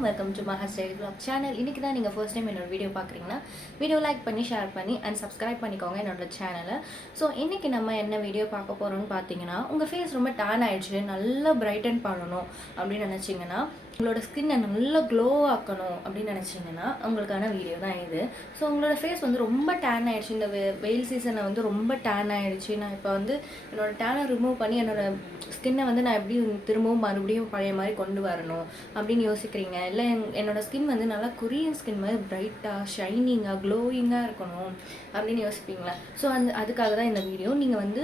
Welcome to Maha style vlog channel. இன்றைக்கி தான் நீங்கள் ஃபர்ஸ்ட் டைம் என்னோட வீடியோ பார்க்குறீங்கன்னா வீடியோ லைக் பண்ணி ஷேர் பண்ணி அண்ட் சப்ஸ்கிரைப் பண்ணிக்கோங்க என்னோட சேனலை. ஸோ இன்றைக்கி நம்ம என்ன வீடியோ பார்க்க போகிறோம்னு பார்த்தீங்கன்னா, உங்கள் ஃபேஸ் ரொம்ப டேன் ஆகிடுச்சு, நல்லா பிரைட்டன் பண்ணணும் அப்படின்னு நினச்சிங்கன்னா, உங்களோட ஸ்கின்னை நல்லா க்ளோ ஆக்கணும் அப்படின்னு நினச்சிங்கன்னா உங்களுக்கான வீடியோ தான் இது. ஸோ உங்களோட ஃபேஸ் வந்து ரொம்ப டேன் ஆகிடுச்சு, இந்த வெயில் சீசனில் வந்து ரொம்ப டேன் ஆகிடுச்சு. நான் இப்போ வந்து என்னோடய டேனை ரிமூவ் பண்ணி என்னோடய ஸ்கின்னை வந்து நான் எப்படி திரும்பவும் மறுபடியும் பழைய மாதிரி கொண்டு வரணும் அப்படின்னு யோசிக்கிறீங்க. இல்லை என்னோடய ஸ்கின் வந்து நல்லா கொரியன் ஸ்கின் மாதிரி பிரைட்டாக ஷைனிங்காக க்ளோயிங்காக இருக்கணும் அப்படின்னு யோசிப்பீங்களா? ஸோ அதுக்காக தான் இந்த வீடியோ. நீங்கள் வந்து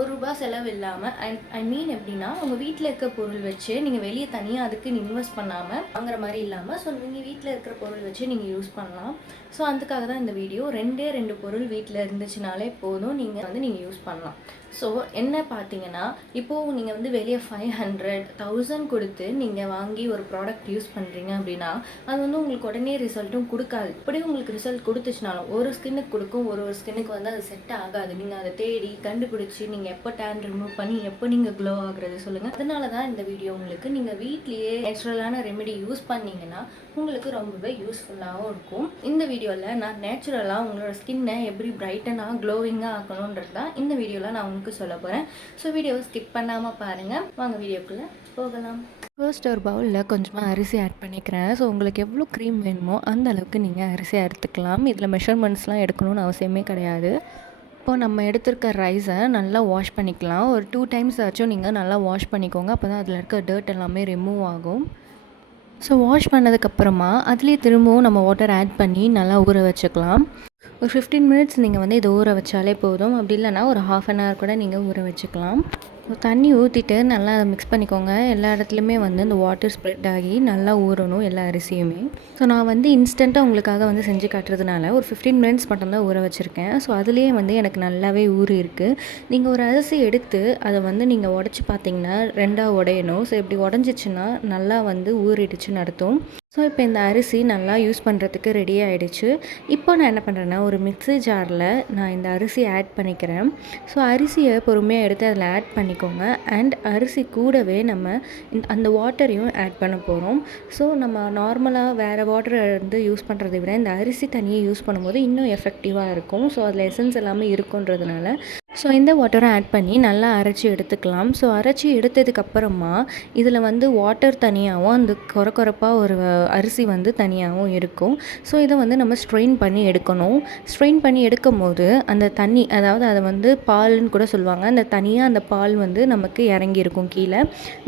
₹1 செலவு இல்லாமல் ஐ மீன் எப்படின்னா, உங்கள் வீட்டில் இருக்க பொருள் வச்சு நீங்கள் வெளியே தனியாக அதுக்கு இன்வெஸ்ட் பண்ணாமல் வாங்குற மாதிரி இல்லாமல், ஸோ நீங்கள் வீட்டில் இருக்கிற பொருள் வச்சு நீங்கள் யூஸ் பண்ணலாம். ஸோ அதுக்காக தான் இந்த வீடியோ. 2 பொருள் வீட்டில் இருந்துச்சுனாலே போதும், நீங்கள் யூஸ் பண்ணலாம். ஸோ என்ன பார்த்தீங்கன்னா, இப்போது நீங்கள் வந்து வெளியே 500, 1000 கொடுத்து நீங்கள் வாங்கி ஒரு ப்ராடக்ட் யூஸ் பண்ணுறீங்க அப்படின்னா, அது வந்து உங்களுக்கு உடனே ரிசல்ட்டும் கொடுக்காது. இப்படியே உங்களுக்கு ரிசல்ட் கொடுத்துச்சுனாலும் ஒரு ஸ்கின்னுக்கு கொடுக்கும், ஒரு ஸ்கின்னுக்கு வந்து அது செட் ஆகாது. நீங்கள் அதை தேடி கண்டுபிடிச்சி நீங்கள் எப்போ டேன் ரிமூவ் பண்ணி எப்போ நீங்கள் க்ளோ ஆகுறது சொல்லுங்கள். அதனால தான் இந்த வீடியோ உங்களுக்கு. நீங்கள் வீட்லேயே நேச்சுரலான ரெமெடி யூஸ் பண்ணிங்கன்னா உங்களுக்கு ரொம்பவே யூஸ்ஃபுல்லாகவும் இருக்கும். இந்த வீடியோவில் நான் நேச்சுரலாக உங்களோட ஸ்கின்னை எப்படி பிரைட்டனாக க்ளோவிங்காக ஆக்கணுன்றது தான் இந்த வீடியோவில் நான் உங்களுக்கு சொல்ல போகிறேன். ஸோ வீடியோவை ஸ்கிப் பண்ணாமல் பாருங்கள். வாங்க வீடியோக்குள்ளே போகலாம். ஃபர்ஸ்ட் ஒரு பவுலில் கொஞ்சமாக அரிசி ஆட் பண்ணிக்கிறேன். ஸோ உங்களுக்கு எவ்வளோ க்ரீம் வேணுமோ அந்த அளவுக்கு நீங்கள் அரிசி எடுத்துக்கலாம். இதில் மெஷர்மெண்ட்ஸ்லாம் எடுக்கணும்னு அவசியமே கிடையாது. இப்போது நம்ம எடுத்துருக்க ரைஸை நல்லா வாஷ் பண்ணிக்கலாம். ஒரு 2 டைம்ஸ் ஆச்சும் நீங்கள் நல்லா வாஷ் பண்ணிக்கோங்க. அப்போ தான் அதில் இருக்க டர்ட் எல்லாமே ரிமூவ் ஆகும். ஸோ வாஷ் பண்ணதுக்கப்புறமா அதுலேயே திரும்பவும் நம்ம வாட்டர் ஆட் பண்ணி நல்லா ஊற வச்சுக்கலாம். ஒரு 15 மினிட்ஸ் நீங்கள் வந்து இதை ஊற வச்சாலே போதும். அப்படி இல்லைனா ஒரு ½ அன் ஹவர் கூட நீங்கள் ஊற வச்சுக்கலாம். தண்ணி ஊற்றிட்டு நல்லா அதை மிக்ஸ் பண்ணிக்கோங்க. எல்லா இடத்துலையுமே வந்து இந்த வாட்டர் ஸ்ப்ரெட் ஆகி நல்லா ஊறணும் எல்லா அரிசியுமே. ஸோ நான் வந்து இன்ஸ்டண்ட்டாக உங்களுக்காக வந்து செஞ்சு காட்டுறதுனால ஒரு 15 மினிட்ஸ் மட்டும்தான் ஊற வச்சுருக்கேன். ஸோ அதுலேயே வந்து எனக்கு நல்லாவே ஊறி இருக்குது. நீங்கள் ஒரு அரிசி எடுத்து அதை வந்து நீங்கள் உடச்சி பார்த்தீங்கன்னா 2ஆக உடையணும். ஸோ இப்படி உடஞ்சிச்சின்னா நல்லா வந்து ஊறிடுச்சுன்னு அர்த்தம். ஸோ இப்போ இந்த அரிசி நல்லா யூஸ் பண்ணுறதுக்கு ரெடி ஆகிடுச்சு. இப்போ நான் என்ன பண்ணுறேன்னா, ஒரு மிக்ஸி ஜாரில் நான் இந்த அரிசியை ஆட் பண்ணிக்கிறேன். ஸோ அரிசியை பொறுமையாக எடுத்து அதில் ஆட் பண்ணிக்கோங்க. அண்ட் அரிசி கூடவே நம்ம அந்த வாட்டரையும் ஆட் பண்ண போகிறோம். ஸோ நம்ம நார்மலாக வேறு வாட்டரை வந்து யூஸ் பண்ணுறதை விட இந்த அரிசி தண்ணியை யூஸ் பண்ணும்போது இன்னும் எஃபெக்டிவாக இருக்கும். ஸோ அதில் எசன்ஸ் எல்லாமே இருக்குன்றதுனால ஸோ இந்த வாட்டரை ஆட் பண்ணி நல்லா அரைச்சி எடுத்துக்கலாம். ஸோ அரைச்சி எடுத்ததுக்கப்புறமா இதில் வந்து வாட்டர் தனியாகவும் அந்த கொரப்பாக ஒரு அரிசி வந்து தனியாகவும் இருக்கும். ஸோ இதை வந்து நம்ம ஸ்ட்ரெயின் பண்ணி எடுக்கணும். ஸ்ட்ரெயின் பண்ணி எடுக்கும் போது அந்த தண்ணி, அதாவது அதை வந்து பால்னு கூட சொல்லுவாங்க, அந்த தனியாக அந்த பால் வந்து நமக்கு இறங்கியிருக்கும் கீழே.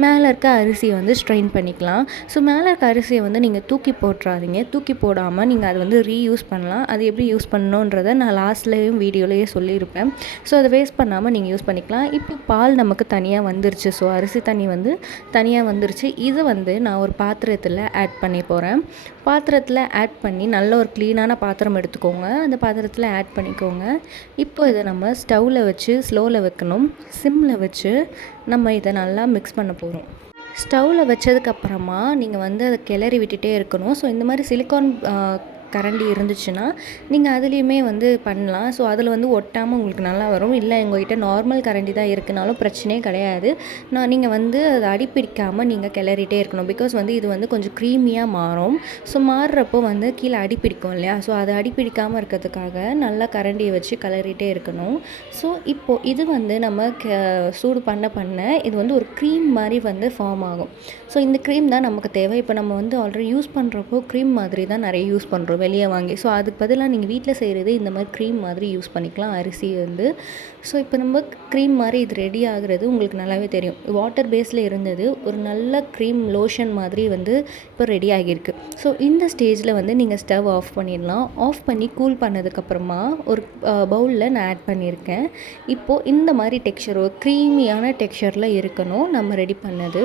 மேலே இருக்க அரிசியை வந்து ஸ்ட்ரெயின் பண்ணிக்கலாம். ஸோ மேலே இருக்க அரிசியை வந்து நீங்கள் தூக்கி போட்டுறாதீங்க. தூக்கி போடாமல் நீங்கள் அதை வந்து ரீயூஸ் பண்ணலாம். அது எப்படி யூஸ் பண்ணணுன்றதை நான் லாஸ்ட்லேயும் வீடியோலேயே சொல்லியிருப்பேன். ஸோ அதை வேஸ்ட் பண்ணாமல் நீங்கள் யூஸ் பண்ணிக்கலாம். இப்போ பால் நமக்கு தனியாக வந்துருச்சு. ஸோ அரிசி தண்ணி வந்து தனியாக வந்துருச்சு. இது வந்து நான் ஒரு பாத்திரத்தில் ஆட் பண்ணி போகிறேன். பாத்திரத்தில் ஆட் பண்ணி நல்ல ஒரு க்ளீனான பாத்திரம் எடுத்துக்கோங்க. அந்த பாத்திரத்தில் ஆட் பண்ணிக்கோங்க. இப்போ இதை நம்ம ஸ்டவ்வில் வச்சு ஸ்லோவில் வைக்கணும். சிம்மில் வச்சு நம்ம இதை நல்லா மிக்ஸ் பண்ண போகிறோம். ஸ்டவ்வில் வச்சதுக்கப்புறமா நீங்கள் வந்து அதை கிளறி விட்டுட்டே இருக்கணும். ஸோ இந்த மாதிரி சிலிக்கான் கரண்டி இருந்துச்சுன்னா நீங்கள் அதுலேயுமே வந்து பண்ணலாம். ஸோ அதில் வந்து ஒட்டாமல் உங்களுக்கு நல்லா வரும். இல்லை எங்கள்கிட்ட நார்மல் கரண்டி தான் இருக்குனாலும் பிரச்சனையே கிடையாது. நீங்கள் வந்து அதை அடிப்பிடிக்காமல் நீங்கள் கிளறிட்டே இருக்கணும். பிகாஸ் வந்து இது வந்து கொஞ்சம் க்ரீமியாக மாறும். ஸோ மாறுறப்போ வந்து கீழே அடிப்பிடிக்கும் இல்லையா? ஸோ அதை அடிப்பிடிக்காமல் இருக்கிறதுக்காக நல்லா கரண்டியை வச்சு கிளறிட்டே இருக்கணும். ஸோ இப்போது இது வந்து நம்ம சூடு பண்ண இது வந்து ஒரு க்ரீம் மாதிரி வந்து ஃபார்ம் ஆகும். ஸோ இந்த க்ரீம் தான் நமக்கு தேவை. இப்போ நம்ம வந்து ஆல்ரெடி யூஸ் பண்ணுறப்போ க்ரீம் மாதிரி தான் நிறைய யூஸ் பண்ணுறோம் வெளியே வாங்கி. ஸோ அதுக்கு பதிலாக நீங்கள் வீட்டில் செய்கிறது இந்த மாதிரி க்ரீம் மாதிரி யூஸ் பண்ணிக்கலாம் அரிசி வந்து. ஸோ இப்போ நம்ம க்ரீம் மாதிரி இது ரெடி ஆகுறது உங்களுக்கு நல்லாவே தெரியும். வாட்டர் பேஸில் இருந்தது ஒரு நல்ல க்ரீம் லோஷன் மாதிரி வந்து இப்போ ரெடி ஆகியிருக்கு. ஸோ இந்த ஸ்டேஜில் வந்து நீங்கள் ஸ்டவ் ஆஃப் பண்ணிடலாம். ஆஃப் பண்ணி கூல் பண்ணதுக்கப்புறமா ஒரு பவுலில் நான் ஆட் பண்ணியிருக்கேன். இப்போது இந்த மாதிரி டெக்ஸ்சர், ஒரு க்ரீமியான டெக்ஸ்சரில் இருக்கணும் நம்ம ரெடி பண்ணது.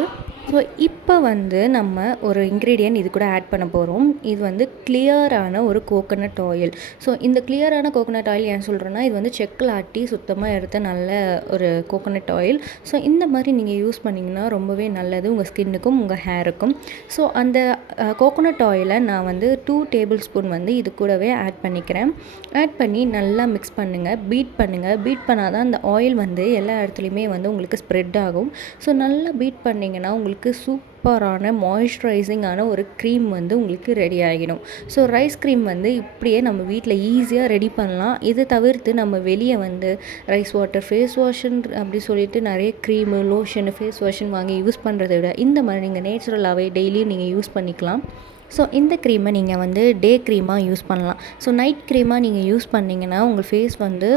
ஸோ இப்போ வந்து நம்ம ஒரு இன்க்ரீடியன்ட் இது கூட ஆட் பண்ண போகிறோம். இது வந்து கிளியரான ஒரு கோகோனட் ஆயில். ஸோ இந்த கிளியரான கோகோனட் ஆயில் ஏன் சொல்கிறேன்னா, இது வந்து செக்கில் ஆட்டி சுத்தமாக எடுத்த நல்ல ஒரு கோகோனட் ஆயில். ஸோ இந்த மாதிரி நீங்கள் யூஸ் பண்ணிங்கன்னா ரொம்பவே நல்லது உங்கள் ஸ்கின்னுக்கும் உங்கள் ஹேருக்கும். ஸோ அந்த கோகோனட் ஆயிலை நான் வந்து 2 டேபிள் ஸ்பூன் வந்து இது கூடவே ஆட் பண்ணிக்கிறேன். ஆட் பண்ணி நல்லா மிக்ஸ் பண்ணுங்கள், பீட் பண்ணுங்கள். பீட் பண்ணால் தான் அந்த ஆயில் வந்து எல்லா இடத்துலையுமே வந்து உங்களுக்கு ஸ்ப்ரெட் ஆகும். ஸோ நல்லா பீட் பண்ணிங்கன்னா உங்களுக்கு உங்களுக்கு சூப்பரான மாய்ஸ்சரைசிங்கான ஒரு க்ரீம் வந்து உங்களுக்கு ரெடி ஆகிடும். ஸோ ரைஸ் க்ரீம் வந்து இப்படியே நம்ம வீட்டில் ஈஸியாக ரெடி பண்ணலாம். இதை தவிர்த்து நம்ம வெளியே வந்து ரைஸ் வாட்டர் ஃபேஸ் வாஷ்ன்னு அப்படி சொல்லிட்டு நிறைய க்ரீமு லோஷனு ஃபேஸ் வாஷ்ன்னு வாங்கி யூஸ் பண்ணுறதை விட இந்த மாதிரி நீங்கள் நேச்சுரலாகவே டெய்லியும் நீங்கள் யூஸ் பண்ணிக்கலாம். ஸோ இந்த க்ரீமை நீங்கள் வந்து டே க்ரீமாக யூஸ் பண்ணலாம். ஸோ நைட் க்ரீமாக நீங்கள் யூஸ் பண்ணிங்கன்னா உங்கள் ஃபேஸ் வந்து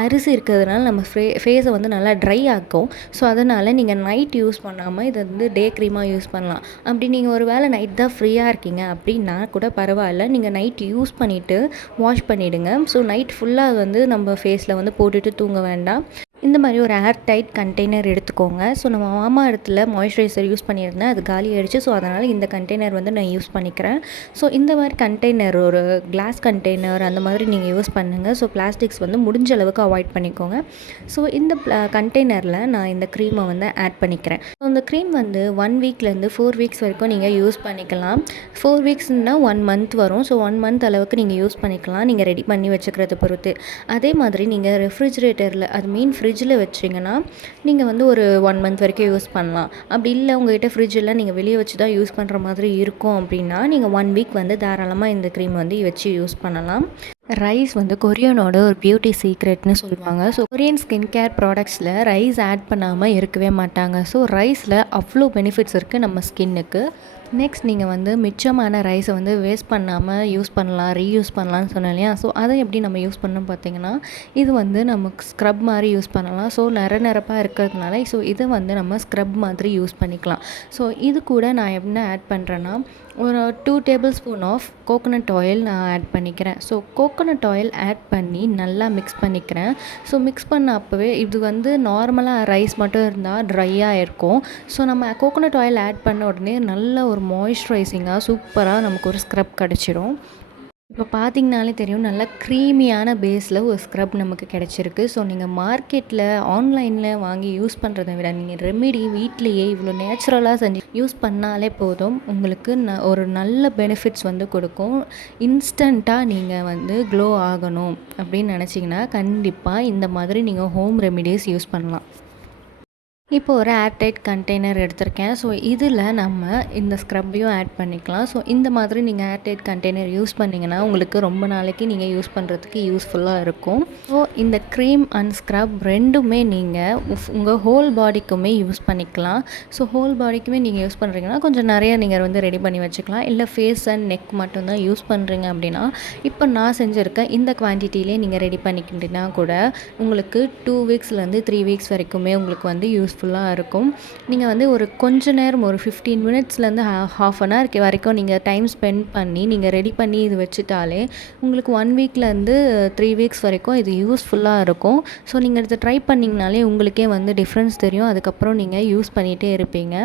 அரிசி இருக்கிறதுனால நம்ம ஃபேஸை வந்து நல்லா ட்ரை ஆக்கும். ஸோ அதனால் நீங்கள் நைட் யூஸ் பண்ணாமல் இதை வந்து டே க்ரீமாக யூஸ் பண்ணலாம். அப்படி நீங்கள் ஒரு வேளை நைட் தான் ஃப்ரீயாக இருக்கீங்க அப்படின்னா கூட பரவாயில்ல, நீங்கள் நைட் யூஸ் பண்ணிவிட்டு வாஷ் பண்ணிவிடுங்க. ஸோ நைட் ஃபுல்லாக வந்து நம்ம ஃபேஸில் வந்து போட்டுட்டு தூங்க வேண்டாம். இந்த மாதிரி ஒரு ஏர் டைட் கண்டெய்னர் எடுத்துக்கோங்க. ஸோ நம்ம மாமா இடத்துல மாய்ஸ்சரைசர் யூஸ் பண்ணியிருந்தேன், அது காலி ஆகிடுச்சு. ஸோ அதனால் இந்த கண்டெய்னர் வந்து நான் யூஸ் பண்ணிக்கிறேன். ஸோ இந்த மாதிரி கண்டெய்னர் ஒரு கிளாஸ் கண்டெய்னர் அந்த மாதிரி நீங்கள் யூஸ் பண்ணுங்கள். ஸோ பிளாஸ்டிக்ஸ் வந்து முடிஞ்ச அளவுக்கு அவாய்ட் பண்ணிக்கோங்க. ஸோ இந்த கண்டெய்னரில் நான் இந்த க்ரீமை வந்து ஆட் பண்ணிக்கிறேன். ஸோ இந்த க்ரீம் வந்து 1 வீக்லேருந்து 4 வீக்ஸ் வரைக்கும் நீங்கள் யூஸ் பண்ணிக்கலாம். 4 வீக்ஸ்னால் 1 மந்த் வரும். ஸோ 1 மந்த் அளவுக்கு நீங்கள் யூஸ் பண்ணிக்கலாம், நீங்கள் ரெடி பண்ணி வச்சுக்கிறத பொறுத்து. அதே மாதிரி நீங்கள் ரெஃப்ரிஜிரேட்டரில் அது மீன் ஃப்ரிட்ஜில் வச்சிங்கன்னா நீங்கள் வந்து ஒரு 1 மந்த் வரைக்கும் யூஸ் பண்ணலாம். அப்படி இல்லை உங்கள்கிட்ட ஃப்ரிட்ஜ் இல்லை, நீங்கள் வெளியே வச்சு தான் யூஸ் பண்ணுற மாதிரி இருக்கும் அப்படின்னா நீங்கள் 1 வீக் வந்து தாராளமாக இந்த க்ரீம் வந்து வச்சு யூஸ் பண்ணலாம். ரைஸ் வந்து கொரியனோட ஒரு பியூட்டி சீக்ரெட்னு சொல்லுவாங்க. ஸோ கொரியன் ஸ்கின் கேர் ப்ராடக்ட்ஸில் ரைஸ் ஆட் பண்ணாமல் இருக்கவே மாட்டாங்க. ஸோ ரைஸில் அவ்வளோ பெனிஃபிட்ஸ் இருக்குது நம்ம ஸ்கின்னுக்கு. நெக்ஸ்ட் நீங்கள் வந்து மிச்சமான ரைஸை வந்து வேஸ்ட் பண்ணாமல் யூஸ் பண்ணலாம், ரீயூஸ் பண்ணலான்னு சொன்னேன் இல்லையா. ஸோ அதை எப்படி நம்ம யூஸ் பண்ணணும் பார்த்தீங்கன்னா, இது வந்து நமக்கு ஸ்க்ரப் மாதிரி யூஸ் பண்ணலாம். ஸோ நிரப்பாக இருக்கிறதுனால ஸோ இதை வந்து நம்ம ஸ்க்ரப் மாதிரி யூஸ் பண்ணிக்கலாம். ஸோ இது கூட நான் என்ன ஆட் பண்ணுறேன்னா, ஒரு 2 table spoon of coconut oil நான் ஆட் பண்ணிக்கிறேன். ஸோ கோகோனட் ஆயில் ஆட் பண்ணி நல்லா மிக்ஸ் பண்ணிக்கிறேன். ஸோ மிக்ஸ் பண்ண அப்போவே இது வந்து நார்மலாக ரைஸ் மட்டும் இருந்தால் ட்ரையாக இருக்கும். ஸோ நம்ம கோகோனட் ஆயில் ஆட் பண்ண உடனே நல்ல ஒரு மாய்ஸ்சரைசிங்காக சூப்பராக நமக்கு ஒரு ஸ்க்ரப் கிடச்சிரும். இப்போ பார்த்தீங்கனாலே தெரியும், நல்லா க்ரீமியான பேஸில் ஒரு ஸ்க்ரப் நமக்கு கிடச்சிருக்கு. ஸோ நீங்கள் மார்க்கெட்டில் ஆன்லைனில் வாங்கி யூஸ் பண்ணுறதை விட நீங்கள் ரெமிடி வீட்டிலையே இவ்வளோ நேச்சுரலாக செஞ்சு யூஸ் பண்ணாலே போதும், உங்களுக்கு ஒரு நல்ல பெனிஃபிட்ஸ் வந்து கொடுக்கும். இன்ஸ்டண்ட்டாக நீங்கள் வந்து க்ளோ ஆகணும் அப்படின்னு நினச்சிங்கன்னா கண்டிப்பாக இந்த மாதிரி நீங்கள் ஹோம் ரெமிடிஸ் யூஸ் பண்ணலாம். இப்போ ஒரு ஏர்டைட் கண்டெய்னர் எடுத்திருக்கேன். ஸோ இதில் நம்ம இந்த ஸ்க்ரப்பையும் ஆட் பண்ணிக்கலாம். ஸோ இந்த மாதிரி நீங்கள் ஏர்டைட் கண்டெய்னர் யூஸ் பண்ணிங்கன்னா உங்களுக்கு ரொம்ப நாளைக்கு நீங்கள் யூஸ் பண்ணுறதுக்கு யூஸ்ஃபுல்லாக இருக்கும். ஸோ இந்த க்ரீம் அண்ட் ஸ்க்ரப் ரெண்டுமே நீங்கள் உங்கள் ஹோல் பாடிக்குமே யூஸ் பண்ணிக்கலாம். ஸோ ஹோல் பாடிக்குமே நீங்கள் யூஸ் பண்ணுறீங்கன்னா கொஞ்சம் நிறைய நீங்கள் வந்து ரெடி பண்ணி வச்சுக்கலாம். இல்லை ஃபேஸ் அண்ட் நெக் மட்டும்தான் யூஸ் பண்ணுறீங்க அப்படின்னா இப்போ நான் செஞ்சுருக்கேன் இந்த குவான்டிட்டிலே நீங்கள் ரெடி பண்ணிக்கிட்டீங்கன்னா கூட உங்களுக்கு 2 வீக்ஸ்லேருந்து 3 வீக்ஸ் வரைக்குமே உங்களுக்கு வந்து யூஸ்ஃபுல்லாக இருக்கும். நீங்கள் வந்து ஒரு கொஞ்ச நேரம் ஒரு 15 மினிட்ஸ்லேருந்து half an hour வரைக்கும் நீங்கள் டைம் ஸ்பெண்ட் பண்ணி நீங்கள் ரெடி பண்ணி இது வச்சுட்டாலே உங்களுக்கு 1 வீக்லேருந்து 3 வீக்ஸ் வரைக்கும் இது யூஸ்ஃபுல்லாக இருக்கும். ஸோ நீங்கள் இதை ட்ரை பண்ணிங்கனாலே உங்களுக்கே வந்து டிஃப்ரென்ஸ் தெரியும். அதுக்கப்புறம் நீங்கள் யூஸ் பண்ணிகிட்டே இருப்பீங்க.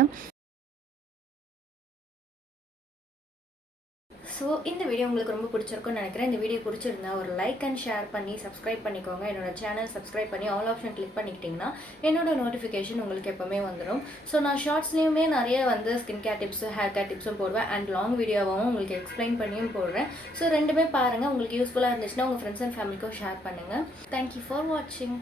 ஸோ இந்த வீடியோ உங்களுக்கு ரொம்ப பிடிச்சிருக்கும்னு நினைக்கிறேன். இந்த வீடியோ பிடிச்சிருந்தா ஒரு லைக் அண்ட் ஷேர் பண்ணி சப்ஸ்கிரைப் பண்ணிக்கோங்க. என்னோட சேனல் சப்ஸ்கிரைப் பண்ணி ஆல் ஆப்ஷன் கிளிக் பண்ணிக்கிட்டிங்கன்னா என்னோட நோட்டிஃபிகேஷன் உங்களுக்கு எப்போவுமே வந்துடும். ஸோ நான் ஷார்ட்ஸ்லேயுமே நிறைய வந்து skin care tips hair care டிப்ஸும் போடுவேன் அண்ட் லாங் வீடியோவாகவும் உங்களுக்கு எக்ஸ்பிளைன் பண்ணியும் போடுறேன். ஸோ ரெண்டுமே பாருங்கள். உங்களுக்கு யூஸ்ஃபுல்லாக இருந்துச்சுன்னா உங்கள் ஃப்ரெண்ட்ஸ் அண்ட் ஃபேமிலிக்கும் ஷேர் பண்ணுங்கள். தேங்க்யூ ஃபார் வாட்சிங்.